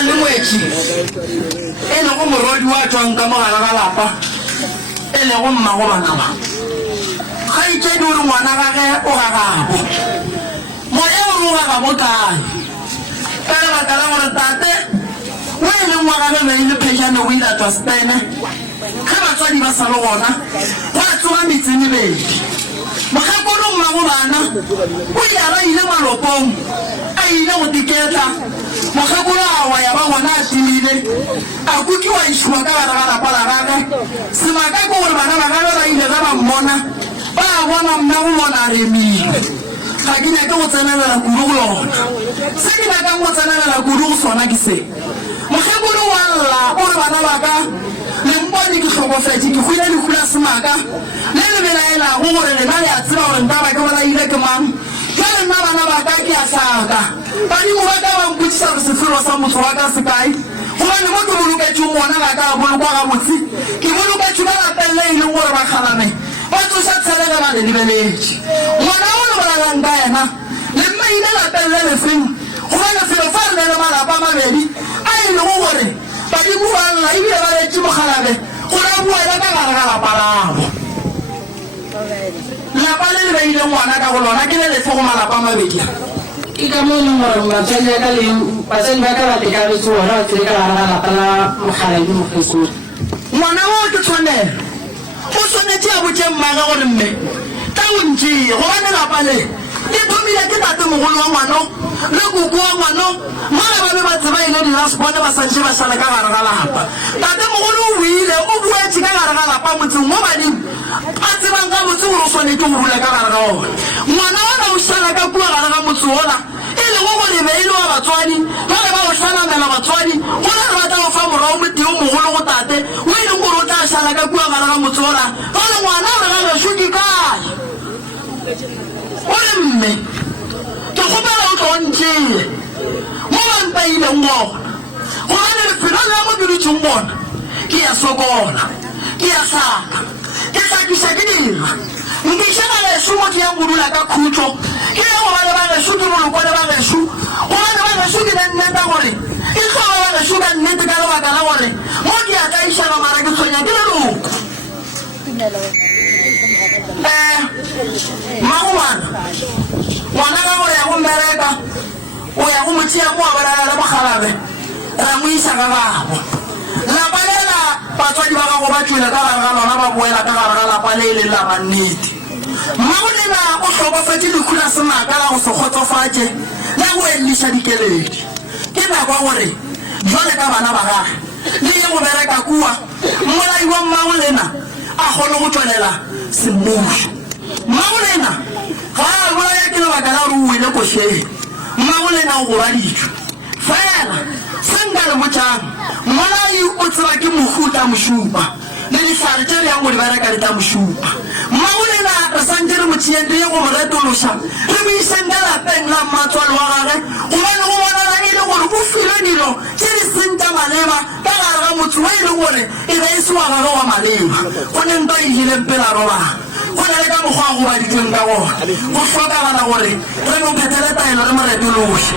na le moetši e le go morodi wa tswang ka mogala ga lapa e le go mmago bana ba ga itšedi ore ngwana gage o gagabo moya o re o gagabo kae ka lebaka la gore tate o e leng wa gabe be ile phešane o ile tswa stene ge batswadi ba sa le gona go a tsoga metse mebedi mogakolo mmago bana o ile a ba ile malopong a ile go diketla mogakolo a wa ya ba gona a timile a kukiwa išhuwa ka gare ga lapa la gage semaka ke gore bana ba gage ba ile ge ba mmona ba bona mna go bona a remile ga ke nyake go tsenelela kudu go lona se ke nyakang go tsenelela kudu go sona ke se mogakolo wa lla gore bana ba ka lempone ke tlhokofetse ke go ile dikgula semaka le le belaelago gore lena le a tseba gore nta ba ke bona ile ke mang ke le nna bana ba ka ke a tlhaka badimo ba ka bampotšisa gore sefelo sa motho wa ka se kae gobane mo ke boloketseng bona ba ka bolokwa ga botse ke boloketse ba lapelle e leng gore ba kgalame ba tsosa tsheleke ba le lebeletše ngwana o le bolelang ka ena le mmaile lapelle lefeng gobane felo fa re le le malapa a mabedi a e lego gore badimo ba lla ebile ba letse mogalabe gore a buela ka gare ga lapa labo lapa le le beile ngwana ka go lona ke le lefe go malapa a mabedi ke ka mo leng gore batswadi ba ka ba tekabetse ona ba tsele ka gare ga lapa la mogalabi mokgekolo ngwana o ke tshwanela o tshwanetse a botse mmaga gore mme ka o ntšee gobane lapa le le thomile ke tate mogolo wa ngwano le koko wa ngwano mara ba be ba tseba ile dirasepone ba santšhe ba šala ka gare ga lapa tate mogolo o buile o buetse ka gare ga lapa motseng mo badimo a tsebang ka motse gore o tshwanetse go bula ka gare ga ona ngwana ona o šala ka kua gare ga motse ola e lego go lebeile wa batswadi ba re ba go šalamela batswadi gona re batla go fa morao moteo mogolo go tate o e leng gore o tla šala ka kua gare ga motse ola ba le ngwana o re ga gešo ke kae o le mme ke kgopela o tlo ntšee mo bantaileng gona gobane lefelo le ya mo bidutšeng bona ke ya sokola ke ya hlaka ke hlakiša ke dira nkišega gešo mo ke yang go dula ka khutšo ke ya go ba le ba gešo ke boloko le ba gešo gobane ba gešo ke nenneta gore e tloga ba gešo ka nnete ka lebaka la gore mo ke ya ka išaga mara ke tshwenya ke leloko magobana ngwana ka gore ya go mmereka o ya go motšea mo a bolela le mogalabe ra mo isa ka gabo lapa lela batswadi ba gago ba tswile ka gare ga lona ba boela ka gare ga lapa le e leng la mannete mmago lela o tlhokofetse lekhula semaka la go se kgotsofatše le go eliša dikeledi ke nakwa gore jwale ka bana ba gage le ye go bereka kua mmolai wa mmago lena a kgone go tswelela semmušo mmago lena ga a bolaya ke lebaka la gore o wele košeng mmago lena o gobaditšwe fela se nka le botšang mmolai o tseba ke mohuta mošupa le dihlare tše re yang go di bereka di ta mošupa mmago lena re santse re motšhieng re ye go mo retološa re mo iseng ka lapeng la mmatswale wa gage gobane go bonala e le gore o filwe dilo tše di seng tša maleba ka gare ga motse wa e leng gore e be e se wa gage wa maleba go ne nto e ileng pela robana go na le ka mokgwa a go baditsweng ka gona go tlhokagala gore re mo phethele taelo re mo retološe